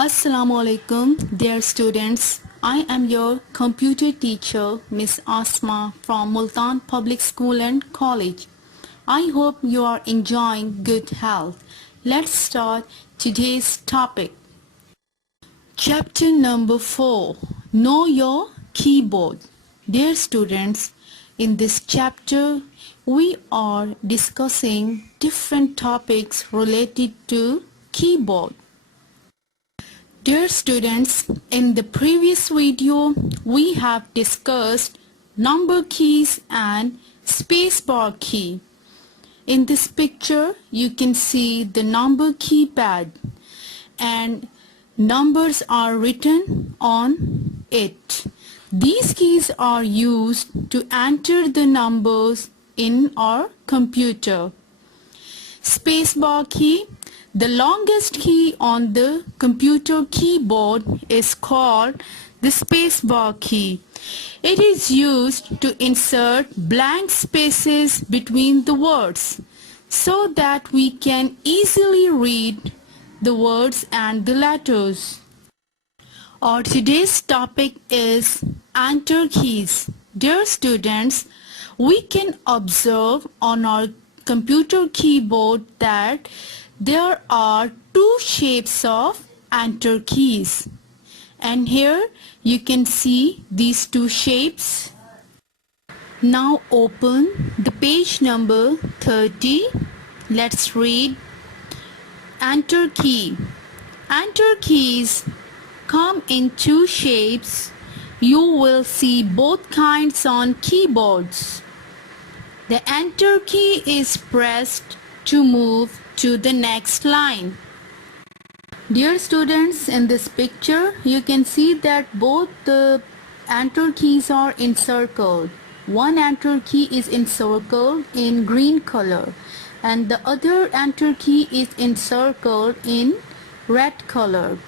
Assalamu alaikum, dear students. I am your computer teacher, Miss Asma from Multan Public School and College. I hope you are enjoying good health. Let's start today's topic. Chapter number 4. Know your keyboard. Dear students, in this chapter we are discussing different topics related to keyboard. Dear students, in the previous video we have discussed number keys and spacebar key. In this picture you can see the number keypad and numbers are written on it. These keys are used to enter the numbers in our computer. Spacebar key. The longest key on the computer keyboard is called the spacebar key. It is used to insert blank spaces between the words so that we can easily read the words and the letters. Our today's topic is enter keys. Dear students, we can observe on our computer keyboard that there are two shapes of enter keys, and here you can see these two shapes. Now open the page number 30. Let's read enter key. Enter keys come in two shapes. You will see both kinds on keyboards. The enter key is pressed to move to the next line. Dear students, in this picture you can see that both the enter keys are encircled. One enter key is encircled in green color and the other enter key is encircled in red color.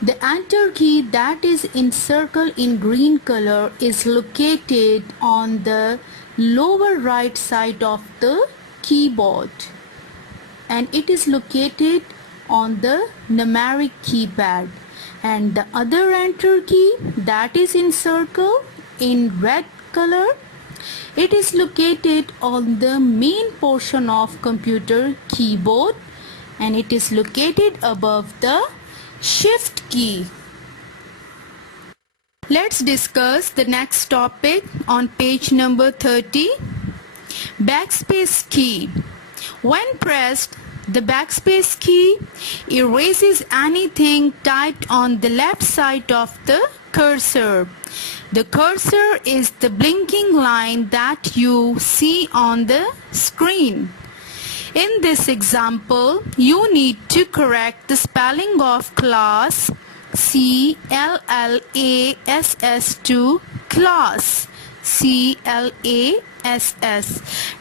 The enter key that is encircled in green color is located on the lower right side of the keyboard, and it is located on the numeric keypad, and the other enter key that is encircled in red color, it is located on the main portion of computer keyboard, and it is located above the shift key. Let's discuss the next topic on page number 30. Backspace key. When pressed, the backspace key erases anything typed on the left side of the cursor. The cursor is the blinking line that you see on the screen. In this example, you need to correct the spelling of class, C-L-L-A-S-S to class, C-L-A-S-S.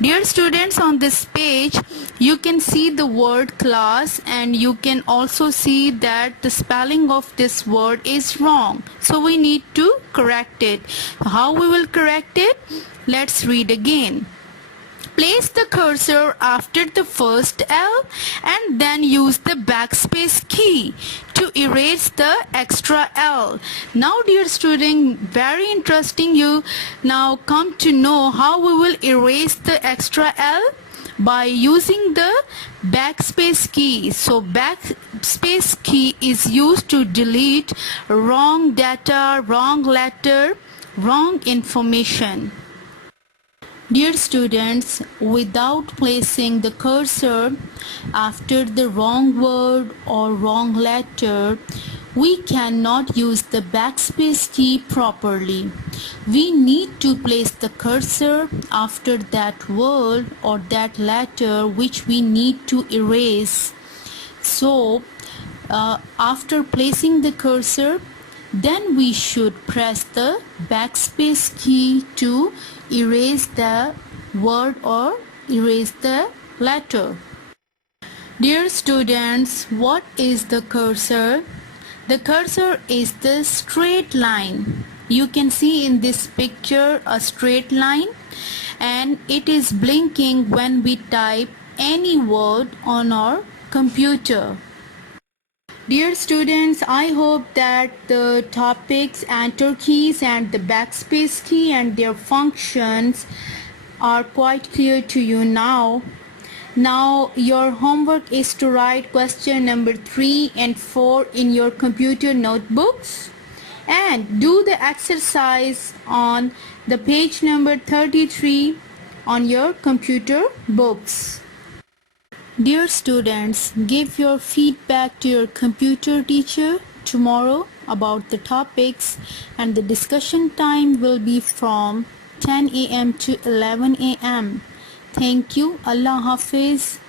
Dear students, on this page you can see the word class, and you can also see that the spelling of this word is wrong. So we need to correct it. How we will correct it? Let's read again. Place the cursor after the first L and then use the backspace key to erase the extra L. Now dear student, very interesting, you now come to know how we will erase the extra L by using the backspace key. So backspace key is used to delete wrong data, wrong letter, wrong information. Dear students, without placing the cursor after the wrong word or wrong letter, we cannot use the backspace key properly. We need to place the cursor after that word or that letter which we need to erase. So, after placing the cursor, then we should press the backspace key to erase the word or erase the letter. Dear students, what is the cursor? The cursor is the straight line. You can see in this picture a straight line, and it is blinking when we type any word on our computer. Dear students, I hope that the topics and keys and the backspace key and their functions are quite clear to you now. Now your homework is to write question number 3 and 4 in your computer notebooks and do the exercise on the page number 33 on your computer books. Dear students, give your feedback to your computer teacher tomorrow about the topics, and the discussion time will be from 10 a.m. to 11 a.m. Thank you. Allah Hafiz.